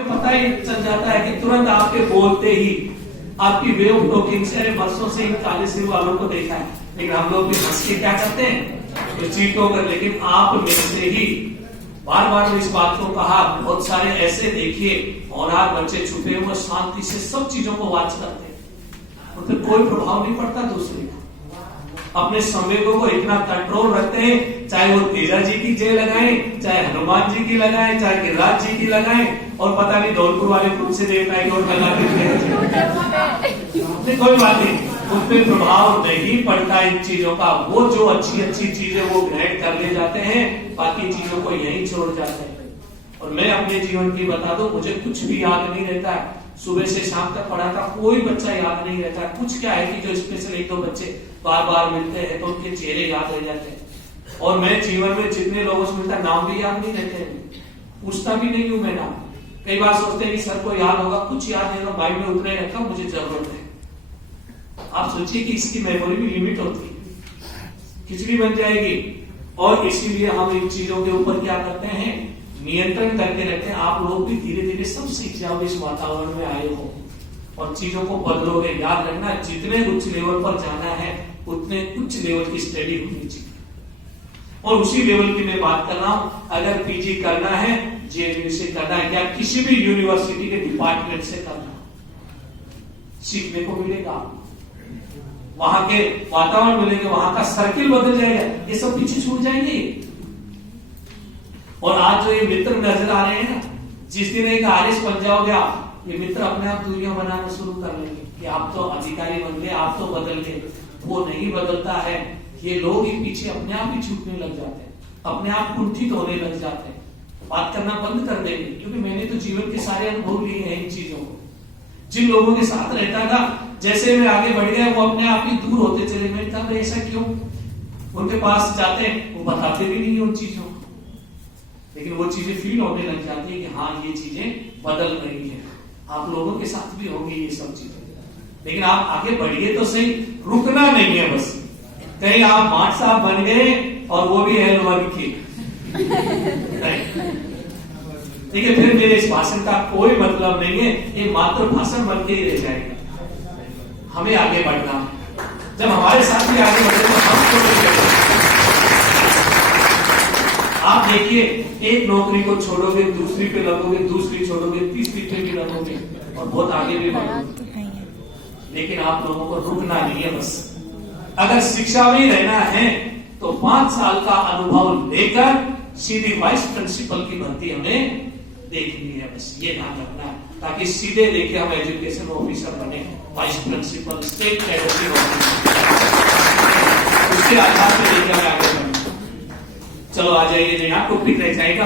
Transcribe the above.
में पता ही चल जाता है कि तुरंत आपके बोलते ही आपकी वे ऑफ टॉकिंग से वर्षों से इन काले सिर वालों को देखा है, लेकिन हम लोग भी हंस के क्या करते हैं तो चीटों कर। लेकिन आप में से ही बार बार इस बात को कहा, बहुत सारे ऐसे देखिए और आप बच्चे छुपे हुए शांति से सब चीजों को वाच करते हैं, उन पर कोई प्रभाव नहीं पड़ता दूसरे को। अपने संवेगों को इतना कंट्रोल रखते हैं, चाहे वो तेजा जी की जय लगाएं, चाहे हनुमान जी की लगाएं, चाहे गिरिराज जी की लगाएं, और पता नहीं धौलपुर वाले खुद से देवता की ओर लगा के कोई बात नहीं, उन पे प्रभाव नहीं पड़ता इन चीजों का। वो जो अच्छी अच्छी चीजें वो ग्रहण कर ले जाते हैं, बाकी चीजों को यहीं छोड़ जाते हैं। और मैं अपने जीवन की बता दूं, मुझे कुछ भी याद नहीं रहता है, सुबह से शाम तक पढ़ा था, कोई बच्चा याद नहीं रहता। कुछ क्या है कि जो स्पेशल एक दो बच्चे बार बार मिलते हैं तो उनके चेहरे याद रह जाते हैं। और मैं जीवन में जितने लोगों से मिलता नाम भी याद नहीं रहते हैं, पूछता भी नहीं हूं मैं नाम। कई बार सोचते हैं कि सर को याद होगा, कुछ याद नहीं, माइंड में उतने रखा, मुझे जरूरत है। आप सोचिए कि इसकी मेमोरी भी लिमिट होती है, खिचड़ी बन जाएगी। और इसीलिए हम इन चीजों के ऊपर क्या करते हैं, नियंत्रण करके रखते हैं। आप लोग भी धीरे धीरे सब सीख जाओगे, इस वातावरण में आए हो और चीजों को बदलोगे। याद रखना, जितने उच्च लेवल पर जाना है उतने उच्च लेवल की स्टडी होनी चाहिए। और उसी लेवल की मैं बात कर रहा हूं, अगर पीजी करना है, जेएनयू से करना है, या किसी भी यूनिवर्सिटी के डिपार्टमेंट से करना, सीखने को मिलेगा, वहां के वातावरण मिलेंगे, वहां का सर्किल बदल जाएगा, ये सब पीछे छूट जाएंगे। और आज जो ये मित्र नजर आ रहे हैं ना, जिस दिन एक आरएस बन जाओगे आप, ये मित्र अपने आप दूरियां बनाना शुरू कर लेंगे कि आप तो अधिकारी बन गए, आप तो बदल गए। वो नहीं बदलता है, ये लोग ही पीछे अपने आप ही छूटने लग जाते हैं, अपने आप कुंठित होने लग जाते हैं, बात करना बंद कर देंगे। क्योंकि मैंने तो जीवन के सारे अनुभव लिए हैं इन चीजों को। जिन लोगों के साथ रहता था, जैसे मैं आगे बढ़ गया वो अपने आप ही दूर होते चले। मैं तब ऐसा क्यों, उनके पास जाते हैं, वो बताते भी नहीं उन चीजों को, लेकिन वो चीजें फील होने लग जाती है कि हाँ ये चीजें बदल रही है। आप लोगों के साथ भी होंगी ये सब चीजें, लेकिन आप आगे बढ़िए तो सही, रुकना नहीं है बस। कहीं आप माठ साहब बन गए और वो भी है लोहा की खीर, ठीक है, फिर मेरे इस भाषण का कोई मतलब नहीं है, ये मात्र भाषण बन के ही रह जाएगा। हमें आगे बढ़ना, जब हमारे साथ भी आगे बढ़े तो हम छोटे। आप देखिए, एक नौकरी को छोड़ोगे, दूसरी पे लगोगे, दूसरी छोड़ोगे, तीसरी पे भी लगोगे और बहुत आगे भी बढ़ोगे। लेकिन आप लोगों को रुकना नहीं है बस। अगर शिक्षा में रहना है तो 5 साल का अनुभव लेकर सीधी वाइस प्रिंसिपल की भर्ती हमें देखनी है, बस ये ध्यान रखना है, ताकि सीधे लेके हम एजुकेशन ऑफिसर बने, vice principal, state cadet officer, उसके आधार पर लेकर आगे बढ़े। चलो आ जाइए, नहीं आपको फिक्र रह जाएगा।